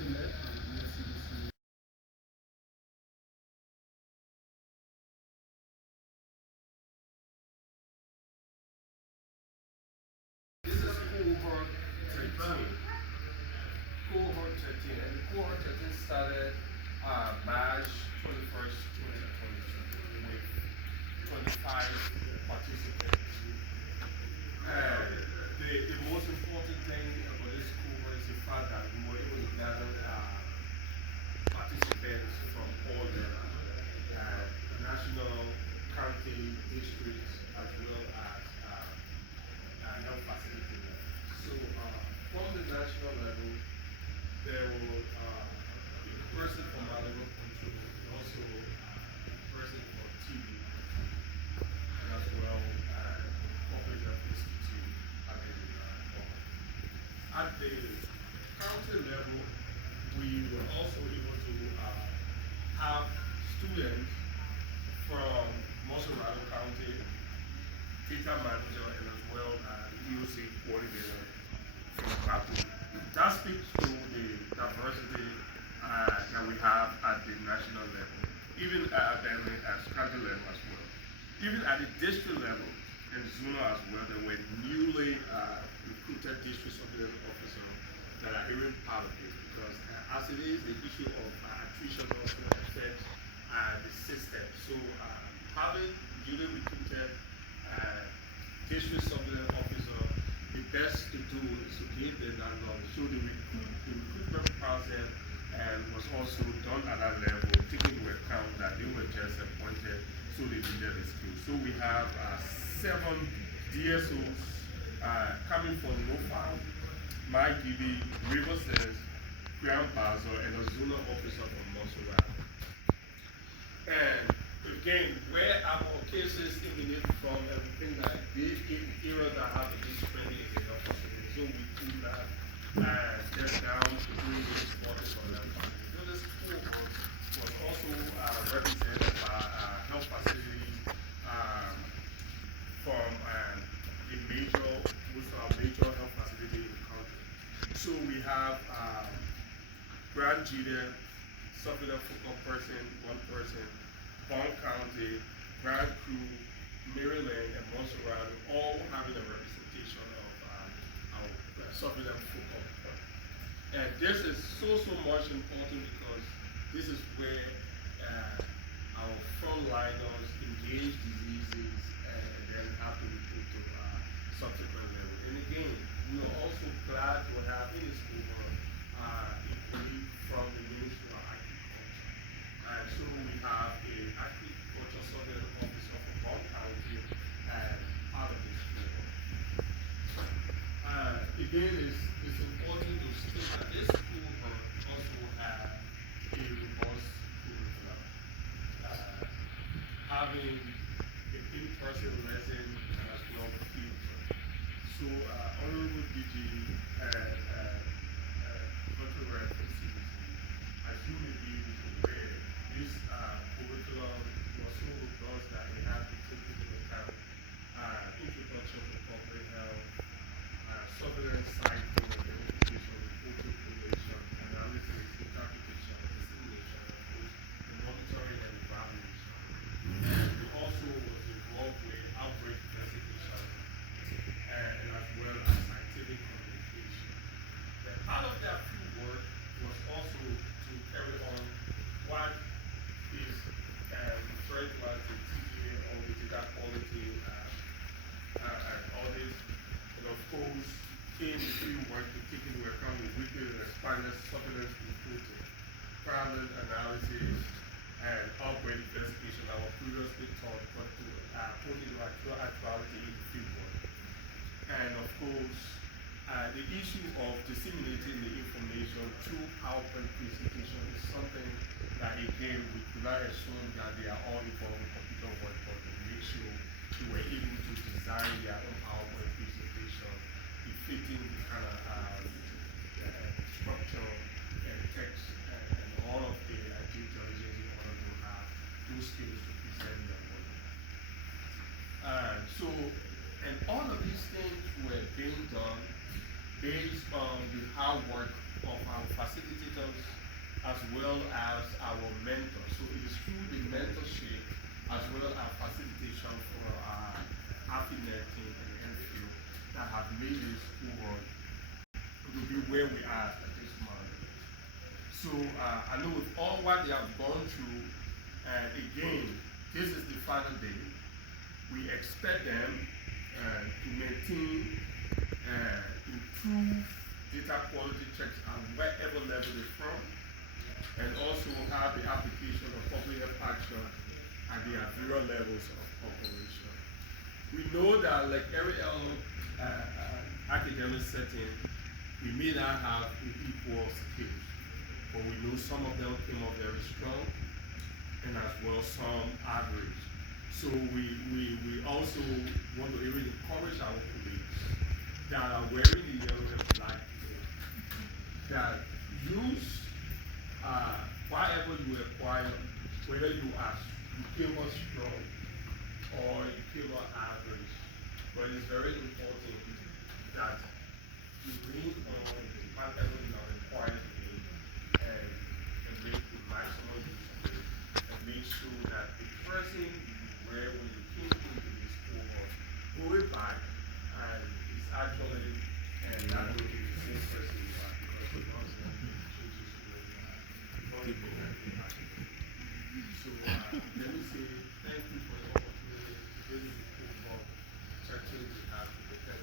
Internet and USCDC. This is cohort 13. Cohort 13, and the cohort 13 started March 21st, 2022 with 25 participants. And the most important thing about this cohort is the fact that we were able to gather participants from all the national, county, districts, as well as health facility level. So from the national level, there will be a person from Malawi control, and also a person from TB, and as well Corporate Health Institute at at the county level, we were also able to have students from Monserrato County, data manager, and as well as EOC coordinator from Baku. That speaks to the diversity that we have at the national level, even at the county level as well. Even at the district level and zonal as well, there were newly recruited district surveillance officers that are even part of it, because as it is, the issue of attrition also affects the system. So having newly recruited district surveillance officer, the best to do is to give them that knowledge. So the recruitment process was also done at that level, taking into account that they were just appointed, so they needed a skill. So we have 7 DSOs coming from NOFA, My Gibi, Riverside, Grand Basel, and a zonal officer from Montserrat. And again, where our cases emanate from, and we think that the areas that have the discipline is the health facility. So we do that step down to doing this work for them. So this cohort was also represented by health facilities from the major, most of our major health facilities in the country. So we have Grand Gita, Supplement Football person, one person, Bond County, Grand Crew, Maryland, and Montserrat, all having a representation of our Supplement Football. And this is so much important, because this is where our frontliners engage diseases and then have to report to subsequent level. And again, we are also glad to have in this cohort a colleague from the Ministry of Agriculture. And so we have a agriculture surveillance officer from Bond County and part of this cohort. Again, it's important to state that this cohort also has a robust curriculum, having an in-person lesson and as well as field work. So, Honorable DG and Country Rep as you may be aware, this curriculum was so robust that it had to take into account introduction to public health, surveillance cycle, identification, reporting, correlation, analysis, interpretation, dissemination, of course, the monitoring and evaluation. And it also was involved with outbreak investigation and as well as scientific communication. But part of that field work was also to carry on what is referred to as the TGA, or the data quality audit, and of course, in the field work to take into account the weekly respondent surveillance reporting, problem analysis, and outbreak investigation that were previously taught, but to put into actuality in the field work. And of course, the issue of disseminating the information through PowerPoint presentation is something that, again, we could not assume that they are all involved in computer work, but to make sure they were able to design their own PowerPoint presentation befitting the kind of structure and text and all of the due diligence in order to have those skills to present their work. So, and all of these things were being done based on the hard work of our facilitators as well as our mentors. So it is through the mentorship as well as facilitation for our affiliate team and NPO that have made this cohort to be where we are at this moment. So I know with all what they have gone through, and again, this is the final day. We expect them to maintain, improve data quality checks at wherever level it's from, and also have the application of public health action at the various levels of operation. We know that like every academic setting, we may not have equal skills, but we know some of them came up very strong, and as well some average. So we also want to really encourage our colleagues that are wearing the yellow and black today, that use whatever you acquire, whether you came out strong or you came out average, but it's very important that you lean on whatever you are required to do and make the maximum use of it and make sure that the person you were when you came into this cohort going back and is actually not looking the same person you are because of all the changes you were so let me say thank you for the opportunity to visit the cohort churches we have with the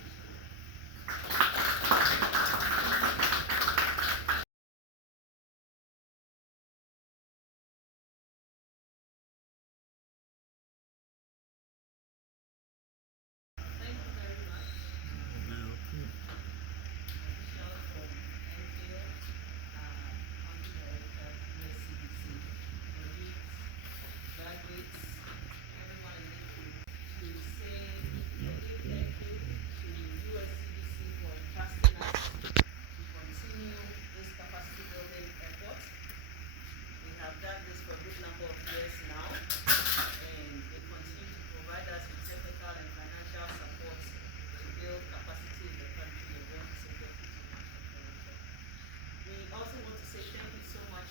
thank you so much.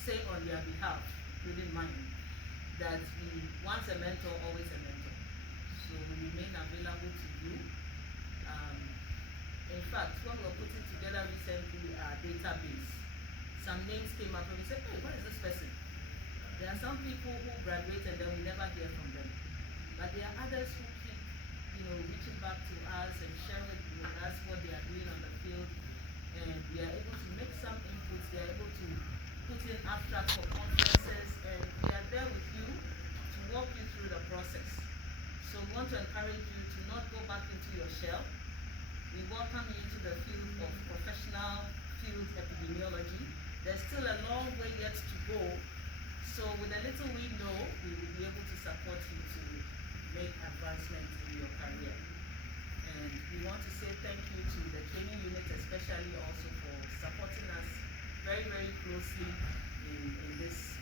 Say on their behalf, including mine, that we once a mentor, always a mentor. So we remain available to you. In fact, when we were putting together recently our database, some names came up and we said, hey, what is this person? There are some people who graduate and then we never hear from them. But there are others who keep, reaching back to us and sharing with us what they are doing on the field. And we are able to make some inputs, they are able to put in abstracts for conferences, and we are there with you to walk you through the process. So we want to encourage you to not go back into your shell. We welcome you into the field of professional field epidemiology. There's still a long way yet to go. So with the little we know, we will be able to support you to make advancements in your career. And we want to say thank you to the training unit, especially also for supporting us very, very closely in this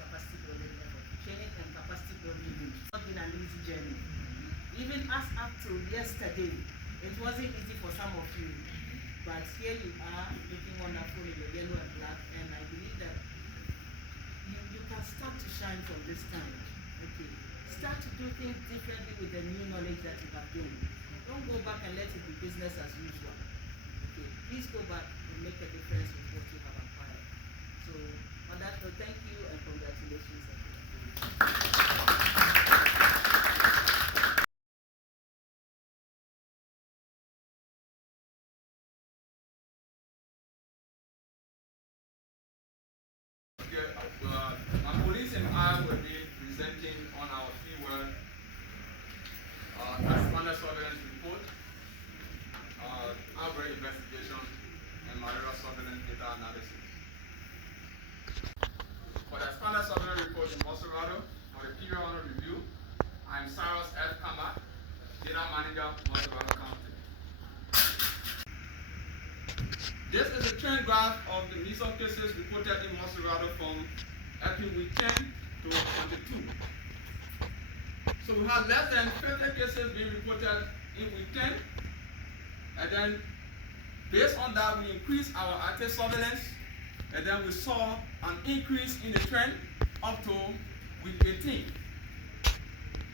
capacity building effort. Training and capacity building has not been an easy journey. Even us up to yesterday, it wasn't easy for some of you. But here you are, looking wonderful in the yellow and black, and I believe that you can start to shine from this time. Okay. Start to do things differently with the new knowledge that you have gained. Don't go back and let it be business as usual. Okay. Please go back and make a difference with what you have acquired. So on that note, thank you and congratulations. My police and I will be presenting on our fieldwork expanded surveillance report, outbreak investigation, and malaria surveillance data analysis. For the expanded surveillance report in Monserrado, for the period under review, I am Cyrus F. Kamba, Data Manager, Monserrado County. This is a trend graph of the measles cases reported in Monserrado from April week 10 to 22. So we have less than 50 cases being reported in week 10, and then based on that we increased our active surveillance, and then we saw an increase in the trend up to week 18.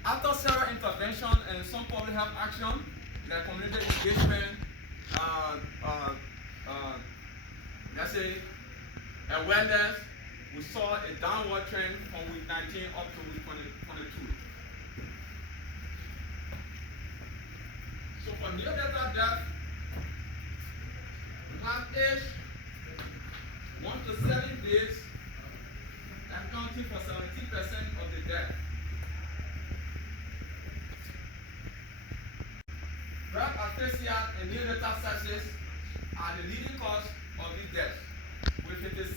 After several interventions and some public health action, like community engagement, let's say awareness, we saw a downward trend from week 19 up to week 22. So for neonatal death, we have age 1 to 7 days, accounting for 70% of the death. Drug aphasia and neonatal sepsis are the leading cause of these deaths, with 56%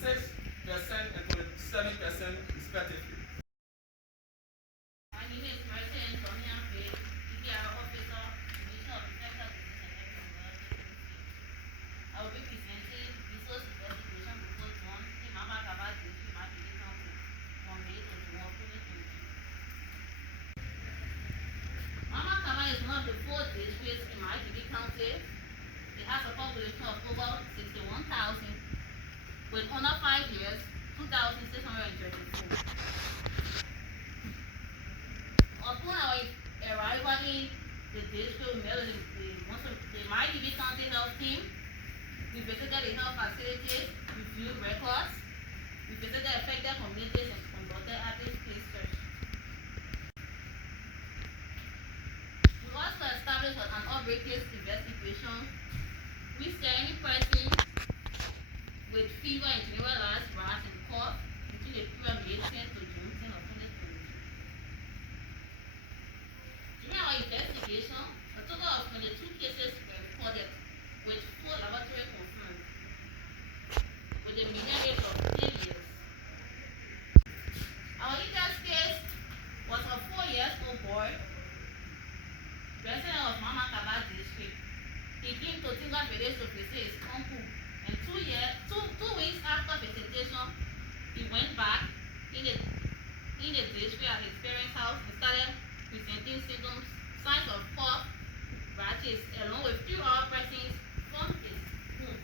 and 27% respectively. Is one of the 4 districts in IGB County. It has a population of over 61,000, with under 5 years, 2,634. Upon our arrival in the district, the IGB County health team, we visited the health facilities, reviewed records, we visited affected communities, and conducted active case search. Also established an outbreak case investigation, which any person with fever and generalized rash and cough between the period May 10 to June 10 of 2022. During our investigation, a total of 22 cases were reported, with 4 laboratory confirmed, with a median age of 10 years. Our index case was a 4-year-old boy, resident of Mama Kaba district. He came to Tinga village to visit his uncle, and 2 weeks after visitation, he went back in the district at his parents' house and started presenting symptoms, signs of cough, rashes, along with 2 other persons from his home.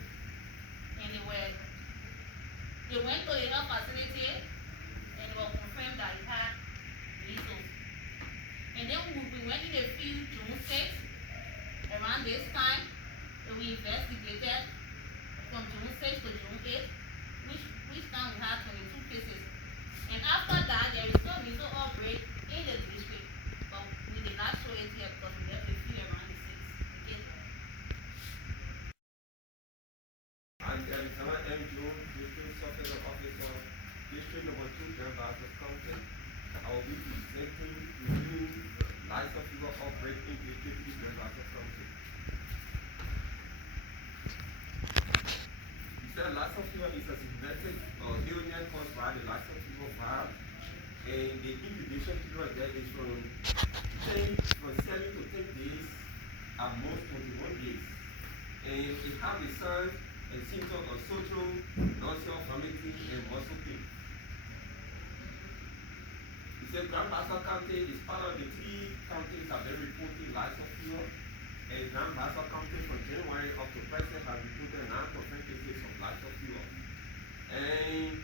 And they went to the health facility and it was confirmed that he had measles. And then we went in the field June 6th, around this time, and we investigated from June 6th to June 8th, which time we had 22 cases. And after that, there is no measles outbreak in the district, but we did not show it here because we left the field around the 6th. Okay? I'm Alexander M. June, District Surveillance Officer, District Number 2, Grand Bassa County. I will be presenting review lights of fever outbreak in District 3, Grand Bassa County. We said Lassa fever is a synthetic illness caused by the Lassa fever virus, and the incubation period there is from 7 to 10 days, at most 21 days. And it has the signs and symptoms of sore throat, nausea, vomiting, and muscle pain. He said Grand Bassa County is part of the 3 counties that have been reporting Lassa fever, and Grand Bassa County from January up to present has reported 9 confirmed cases of Lassa fever. And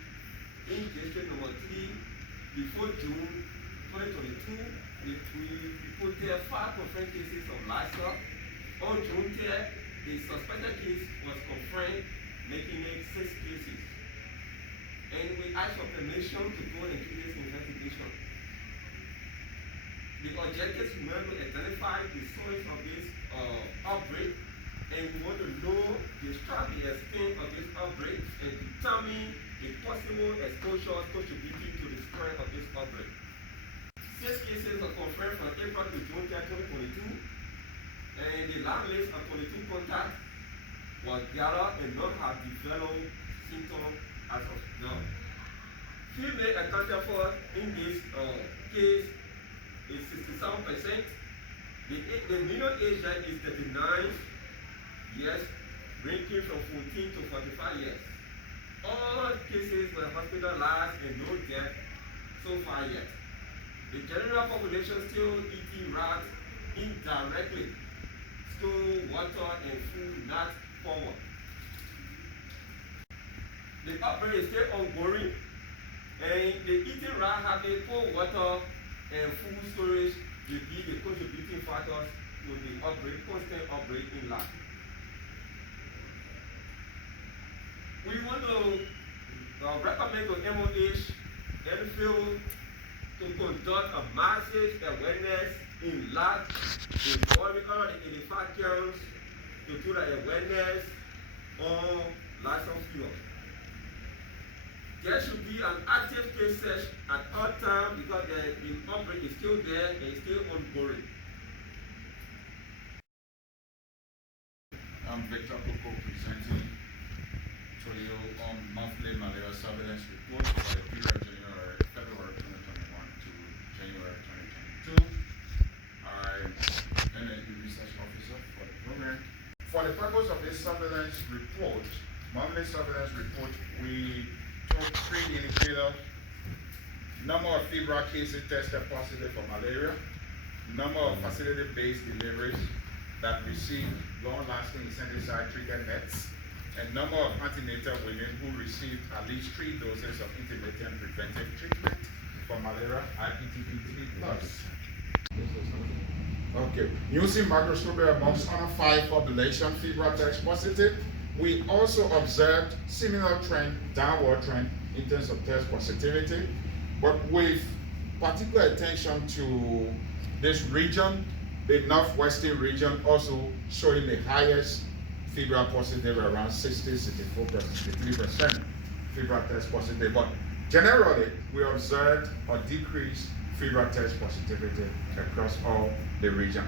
in district number 3, before June 2022, we reported 5 confirmed cases of Lassa. On June 10th, the suspected case was confirmed, making it 6 cases. And we asked for permission to go into this investigation. The objectives were to identify the source of this outbreak, and we want to know the extent of this outbreak and determine the possible exposure contributing to the spread of this outbreak. 6 cases were confirmed from April to June 2022, and the lab list of 22 contacts was gathered and none have developed symptoms as of now. Female accounted for in this case is 67%. The minimum age is 39 years, ranging from 14 to 45 years. All cases were hospitalized and no death so far yet. The general population still eating rats indirectly, stole water and food not forward. The outbreak is still ongoing, and the eating rat having poor water and food storage will be the contributing factors to the outbreak, constant outbreak in lab. We want to recommend to MOH Enfield to conduct a massive awareness in lab involving all the 85 counties to do the awareness on license fuel. There should be an active case search at all times because the outbreak is still there and is still ongoing. I'm Victor Coco presenting to you on monthly malaria surveillance report for the period February 2021 to January 2022. I'm NLE research officer for the program. For the purpose of this surveillance report, monthly surveillance report, we took 3 indicators: number of febrile cases tested positive for malaria, number of facility-based deliveries that received long-lasting insecticide treated nets, and number of antenatal women who received at least 3 doses of intermittent preventive treatment for malaria IPTP3+. Okay, using microscopy amongst under 5 population febrile test positive, we also observed similar trend, downward trend in terms of test positivity, but with particular attention to this region, the northwestern region also showing the highest febrile positive, around 64%, 63% febrile test positive. But generally, we observed a decreased febrile test positivity across all the region.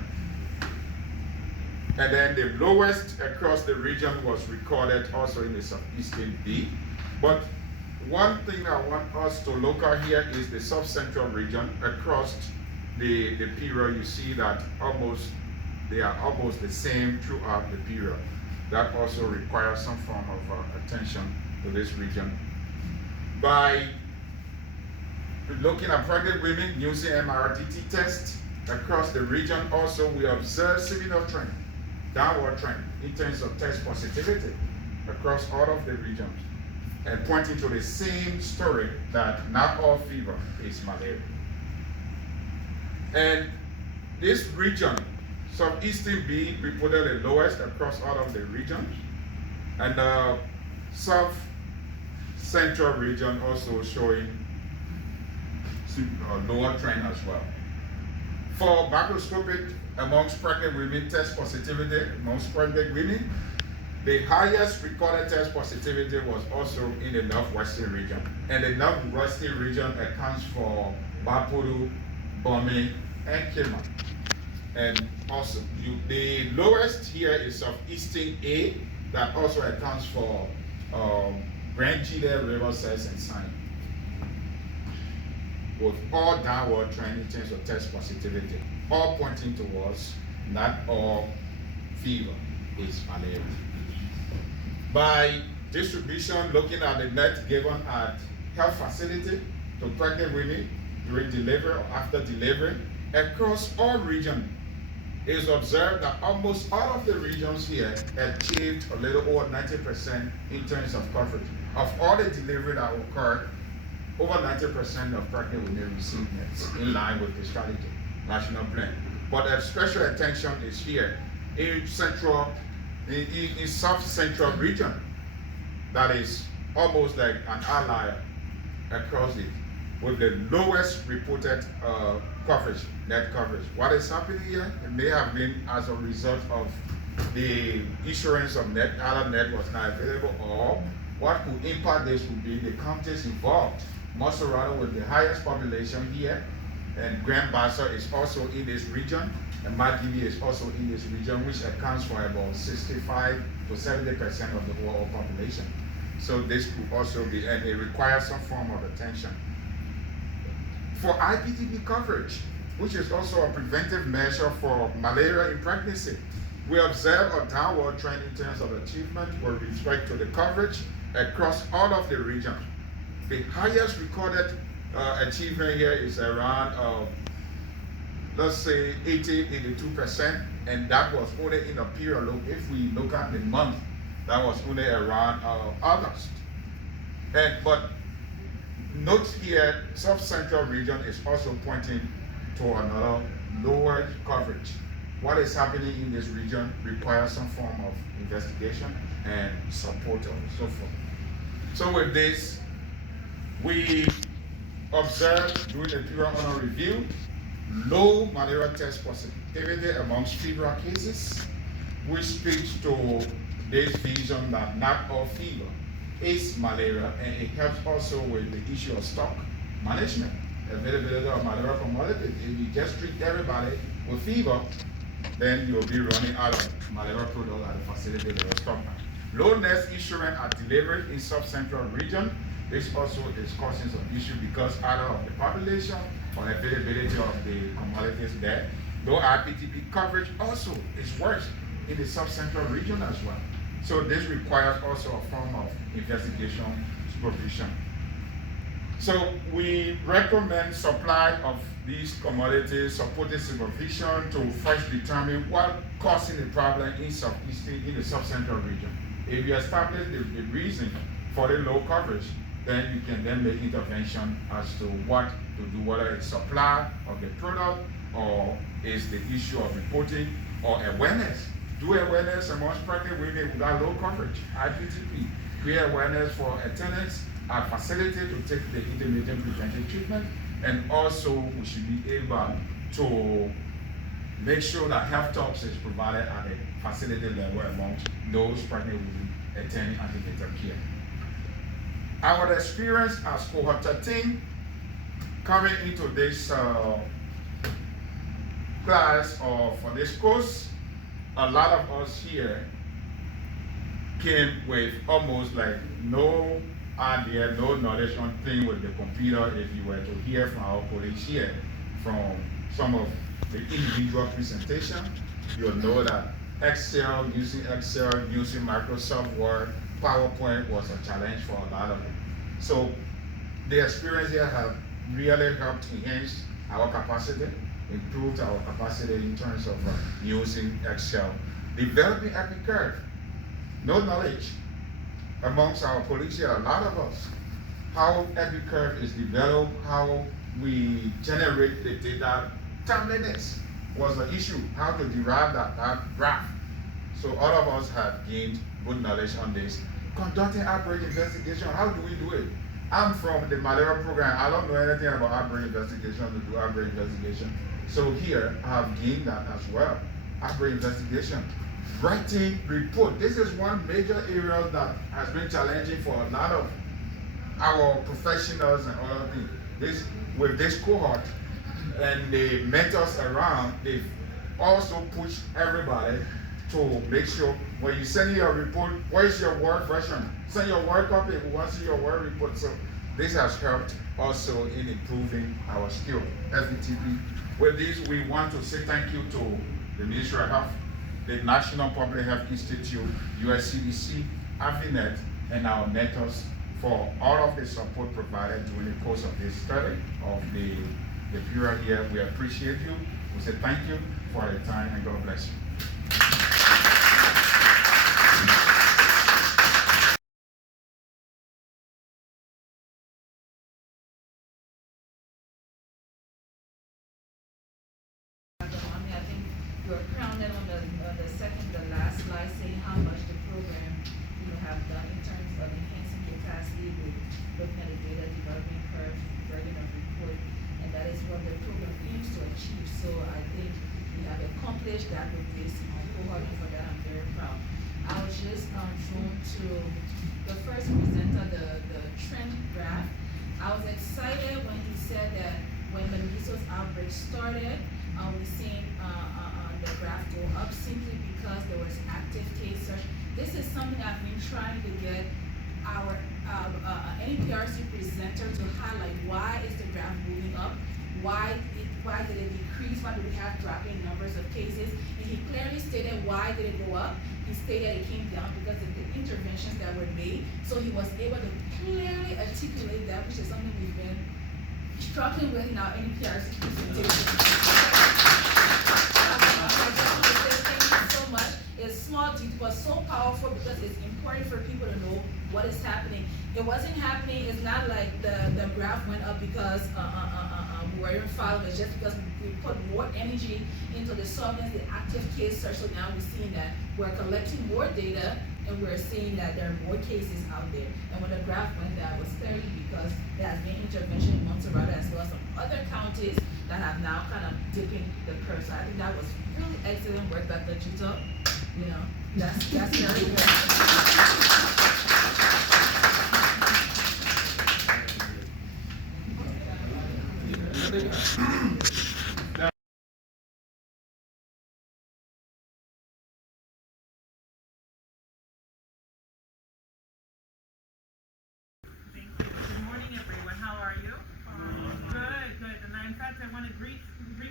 And then the lowest across the region was recorded also in the southeastern B. But one thing I want us to look at here is the south-central region. Across the period, you see that they are almost the same throughout the period. That also requires some form of attention to this region. By looking at pregnant women using MRTT test across the region, also we observe similar trend, downward trend in terms of test positivity across all of the regions, and pointing to the same story that not all fever is malaria. And this region, southeastern B, reported the lowest across all of the regions, and the south central region also showing lower trend as well. For microscopic amongst pregnant women test positivity amongst pregnant women, the highest recorded test positivity was also in the northwestern region, and the northwestern region accounts for Bapuru, Bome, and Kema. And also, the lowest here is southeastern A, that also accounts for Grand Gila, Riverside, and Sine, with all downward trend in terms of test positivity, all pointing towards not all fever is malaria. By distribution, looking at the net given at health facility to pregnant women during delivery or after delivery, across all regions, it is observed that almost all of the regions here achieved a little over 90% in terms of coverage. Of all the delivery that occurred, over 90% of pregnant women received nets in line with the strategy, national plan. But a special attention is here in south central region, that is almost like an outlier across it, with the lowest reported coverage, net coverage. What is happening here? It may have been as a result of the issuance of net, other net was not available, or what could impact this would be the counties involved. Montserrat with the highest population here, and Grand Bassa is also in this region, and Matili is also in this region, which accounts for about 65 to 70% of the overall population. So this could also be, and it requires some form of attention. For IPTP coverage, which is also a preventive measure for malaria in pregnancy, we observe a downward trend in terms of achievement with respect to the coverage across all of the region. The highest recorded achievement here is around, let's say 82%, and that was only in a period, if we look at the month, that was only around August. But note here, sub-central region is also pointing to another lower coverage. What is happening in this region requires some form of investigation and support and so forth. So with this, we observed during the period under review, low malaria test positivity amongst febrile cases, which speaks to this vision that not all fever is malaria, and it helps also with the issue of stock management, availability of malaria commodities. If you just treat everybody with fever, then you'll be running out of malaria product at the facility that are stocked. Low nest insurance at delivery in sub-central region. This also is causing some issue because either of the population or availability of the commodities there. Low IPTP coverage also is worse in the sub-central region as well. So this requires also a form of investigation supervision. So we recommend supply of these commodities, supporting supervision to first determine what causing the problem in the sub-central region. If you establish the reason for the low coverage, then you can then make intervention as to what to do, whether it's supply of the product or is the issue of reporting or awareness. Do awareness amongst pregnant women without low coverage, IPTP. Create awareness for attendants at facility to take the intermittent preventive treatment, and also we should be able to make sure that health talks is provided at the facility level amongst those pregnant women attending antenatal care. Our experience as cohort 13 coming into this class or for this course, a lot of us here came with almost like no idea, no knowledge on thing with the computer. If you were to hear from our colleagues here, from some of the individual presentation, you'll know that using Microsoft Word, PowerPoint was a challenge for a lot of them. So the experience here have really helped enhance our capacity, improved our capacity in terms of using Excel. Developing Epic Curve, no knowledge amongst our colleagues here, a lot of us, how Epic Curve is developed, how we generate the data. Timeliness was an issue, how to derive that graph. So all of us have gained good knowledge on this. Conducting outbreak investigation, how do we do it? I'm from the malaria program. I don't know anything about outbreak investigation to do outbreak investigation. So here, I have gained that as well. Outbreak investigation. Writing report. This is one major area that has been challenging for a lot of our professionals and other things. With this cohort and the mentors around, they've also pushed everybody to make sure when you send your report, where's your Word version? Send your Word copy, we want to see your Word report. So this has helped also in improving our skill, FETP. With this, we want to say thank you to the Ministry of Health, the National Public Health Institute, USCDC, AVINET, and our mentors for all of the support provided during the course of this study of the period here. We appreciate you. We say thank you for the time, and God bless you. You're counted on the second to last slide, saying how much the program have done in terms of enhancing capacity with looking at the data, developing curve, writing a report, and that is what the program aims to achieve. So I think we have accomplished that with this cohort, and for that I'm very proud. I was just drawn to the first presenter, the trend graph. I was excited when he said that when the measles outbreak started, we seen the graph go up simply because there was active cases. This is something I've been trying to get our NPRC presenter to highlight. Why is the graph moving up? Why did it decrease? Why do we have dropping numbers of cases? And he clearly stated why did it go up. He stated it came down because of the interventions that were made. So he was able to clearly articulate that, which is something we've been struggling with in our NPRC presentation. Thank you so much. It's small detail, but so powerful because it's important for people to know what is happening. It wasn't happening. It's not like the graph went up because we weren't following. It's just because we put more energy into the surveillance, the active case search. So now we're seeing that we're collecting more data and we're seeing that there are more cases out there. And when the graph went down, it was clearly because there has been intervention in Montserrat as well as some other counties that have now kind of dipping the curve. So I think that was really excellent work, Dr. Chito. You know, that's very good. Good morning, everyone. How are you? Good. And in fact, I want to greet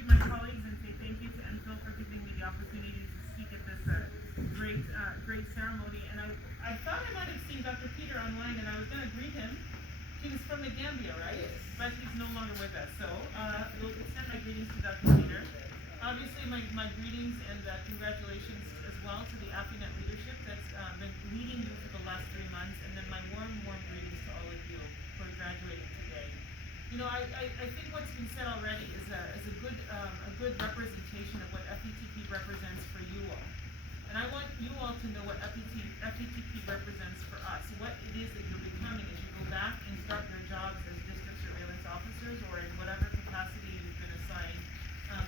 my colleagues and say thank you to Enfield for giving me the opportunity to speak at this great ceremony. And I thought I might have seen Dr. Peter online, and I was going to greet him. He was from the Gambia, right? Yes. But he's no longer with us. So we'll extend my greetings to Dr. Peter. Obviously, my greetings and congratulations as well to the AFINET leadership that's been leading you for the last 3 months, and then my warm greetings to all of you for graduating today. You know, I think what's been said already is a good representation of what FETP represents for you all. And I want you all to know what FETP represents for us, what it is that you're becoming as you go back and start your jobs as district surveillance officers or in whatever capacity you've been assigned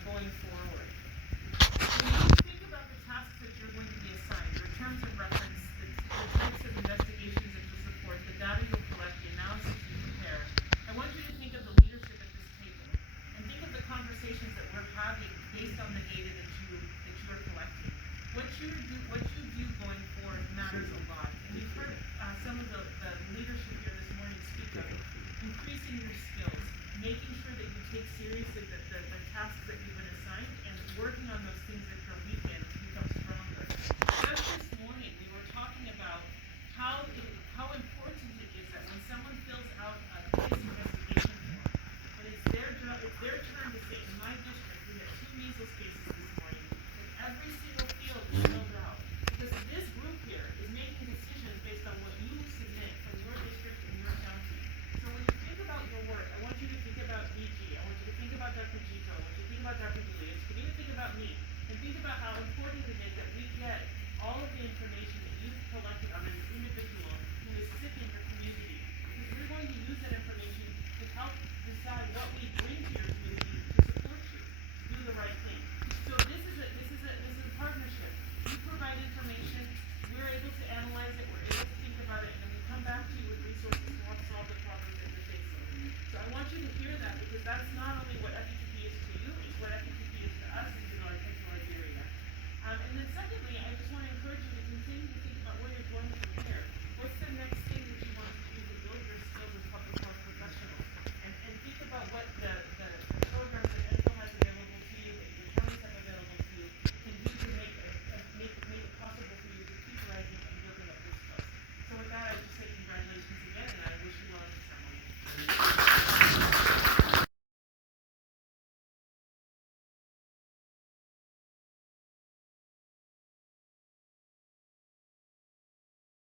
going forward. When you think about the tasks that you're going to be assigned, your terms of reference, the types of investigations that you support, the data you'll collect, the analysis you prepare, I want you to think of the leadership at this table and think of the conversations that we're having based on the data that you are collecting. What you do going forward matters a lot. And you've heard some of the leadership here this morning speak of increasing your skills, making sure that you take seriously the tasks that you've been assigned and working on those things that your weekend become stronger. Just this morning we were talking about how important it is that when someone fills out a case investigation form, when it's their turn to say, in my district we had 2 measles cases this morning, that every single field is filled out. Because this group here is making decisions based on what you submit from your district and your county. So when you think about your work, I want you to think about DG, I want you to think about Dr. Gito, I want you to think about Dr. Julius, you can even think about me, and think about how important it is that we get all of the information that you've collected on an individual who is sick in your community. Because we're going to use that information to help decide what we bring to your community to support you, to do the right thing. So this is a partnership. You provide information, we're able to analyze it, we're able to think about it, and then we come back to you with resources to help solve the problems that you're facing. So I want you to hear that because that's not only what FETP is to you, it's what FETP is to us in our area. And then secondly, I just want to encourage you to continue to think